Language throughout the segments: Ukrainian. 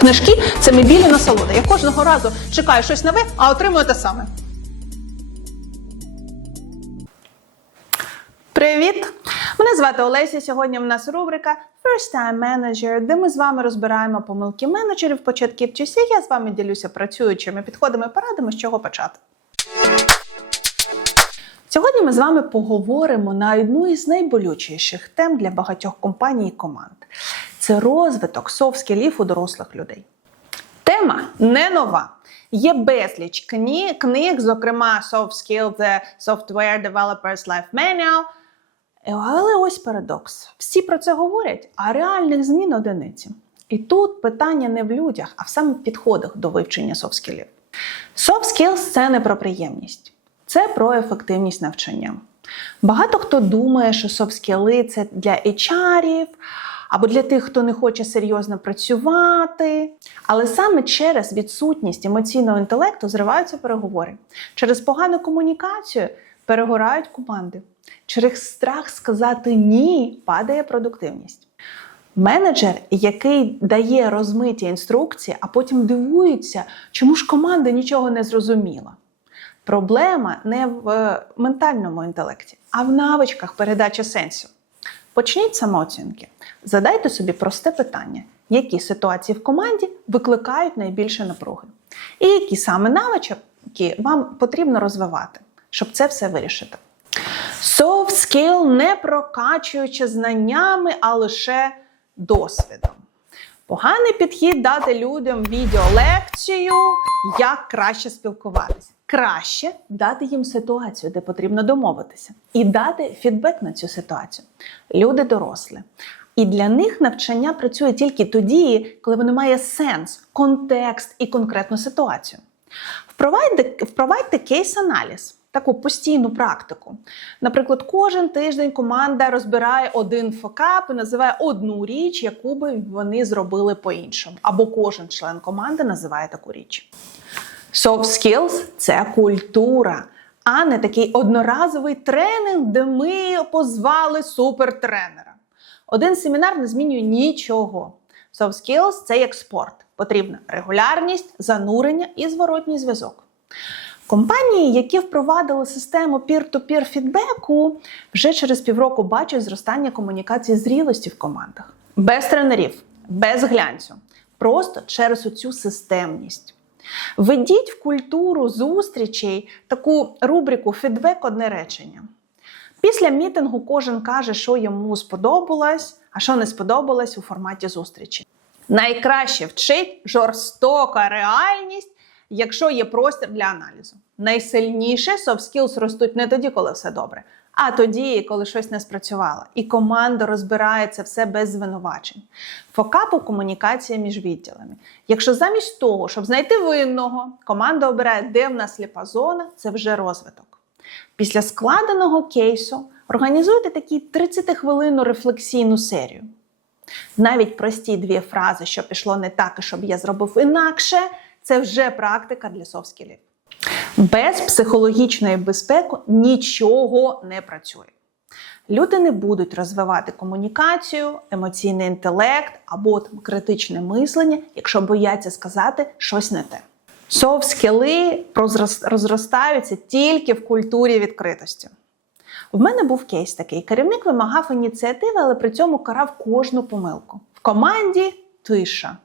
Книжки це мебільна насолода. Я кожного разу чекаю щось нове, а отримую те саме. Привіт! Мене звати Олеся. Сьогодні в нас рубрика First Time Manager, де ми з вами розбираємо помилки менеджерів початківців. Я з вами ділюся працюючими підходами і порадами, з чого почати. Сьогодні ми з вами поговоримо на одну із найболючіших тем для багатьох компаній і команд. Це розвиток софт-скілів у дорослих людей. Тема не нова. Є безліч кні- книг, зокрема Soft Skills, The Software Developers Life Manual. Е, Але ось парадокс. Всі про це говорять, а реальних змін одиниці. І тут питання не в людях, а в саме підходах до вивчення софт-скілів. Soft skills – це не про приємність, це про ефективність навчання. Багато хто думає, що софт-скіли – це для HR-ів, або для тих, хто не хоче серйозно працювати. Але саме через відсутність емоційного інтелекту зриваються переговори. Через погану комунікацію перегорають команди. Через страх сказати ні падає продуктивність. Менеджер, який дає розмиті інструкції, а потім дивується, чому ж команда нічого не зрозуміла. Проблема не в е, ментальному інтелекті, а в навичках передачі сенсу. Почніть самооцінки. Задайте собі просте питання, які ситуації в команді викликають найбільше напруги, і які саме навички вам потрібно розвивати, щоб це все вирішити. Soft skill не прокачуючи знаннями, а лише досвідом. Поганий підхід дати людям відеолекцію, як краще спілкуватися. Краще дати їм ситуацію, де потрібно домовитися, і дати фідбек на цю ситуацію. Люди дорослі. І для них навчання працює тільки тоді, коли воно має сенс, контекст і конкретну ситуацію. Впровадьте, впровадьте кейс-аналіз, таку постійну практику. Наприклад, кожен тиждень команда розбирає один факап і називає одну річ, яку би вони зробили по-іншому. Або кожен член команди називає таку річ. Soft skills – це культура, а не такий одноразовий тренінг, де ми позвали супертренера. Один семінар не змінює нічого. Soft skills – це як спорт. Потрібна регулярність, занурення і зворотній зв'язок. Компанії, які впровадили систему peer-to-peer фідбеку, вже через півроку бачать зростання комунікації зрілості в командах. Без тренерів, без глянцю, просто через оцю системність. Введіть в культуру зустрічей таку рубрику фідбек одне речення. Після мітингу кожен каже, що йому сподобалось, а що не сподобалось у форматі зустрічі. Найкраще вчить жорстока реальність, якщо є простір для аналізу. Найсильніше soft skills ростуть не тоді, коли все добре, а тоді, коли щось не спрацювало, і команда розбирає це все без звинувачень. Фокапу комунікація між відділами. Якщо замість того, щоб знайти винного, команда обирає, де в нас сліпа зона, це вже розвиток. Після складеного кейсу організуйте такі 30-хвилинну рефлексійну серію. Навіть прості дві фрази, що пішло не так і щоб я зробив інакше, це вже практика для софт-скілів. Без психологічної безпеки нічого не працює. Люди не будуть розвивати комунікацію, емоційний інтелект або там, критичне мислення, якщо бояться сказати щось не те. Софт-скіли розростаються тільки в культурі відкритості. В мене був кейс такий. Керівник вимагав ініціативи, але при цьому карав кожну помилку. В команді тиша.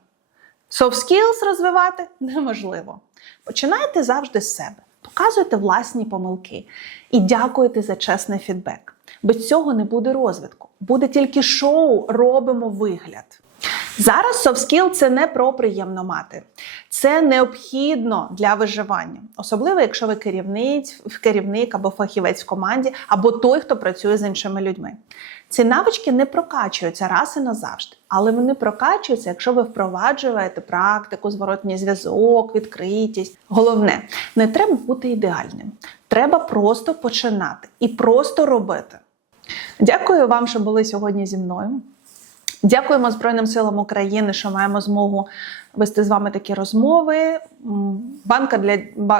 Soft skills розвивати неможливо. Починайте завжди з себе. Показуйте власні помилки і дякуйте за чесний фідбек. Без цього не буде розвитку. Буде тільки шоу, робимо вигляд. Зараз soft це не про приємно мати. Це необхідно для виживання, особливо якщо ви керівниць, керівник або фахівець в команді, або той, хто працює з іншими людьми. Ці навички не прокачуються раз і назавжди, але вони прокачуються, якщо ви впроваджуєте практику, зворотній зв'язок, відкритість. Головне, не треба бути ідеальним. Треба просто починати і просто робити. Дякую вам, що були сьогодні зі мною. Дякуємо Збройним силам України, що маємо змогу вести з вами такі розмови. Банка для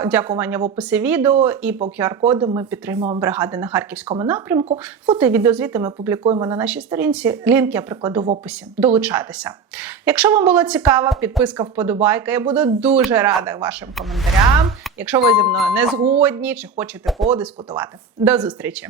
дякування в описі відео і по QR-коду ми підтримуємо бригади на харківському напрямку. Фото і відеозвіти ми публікуємо на нашій сторінці. Лінк я прикладу в описі. Долучайтеся. Якщо вам було цікаво, підписка, вподобайка. Я буду дуже рада вашим коментарям. Якщо ви зі мною не згодні чи хочете подискутувати. До зустрічі!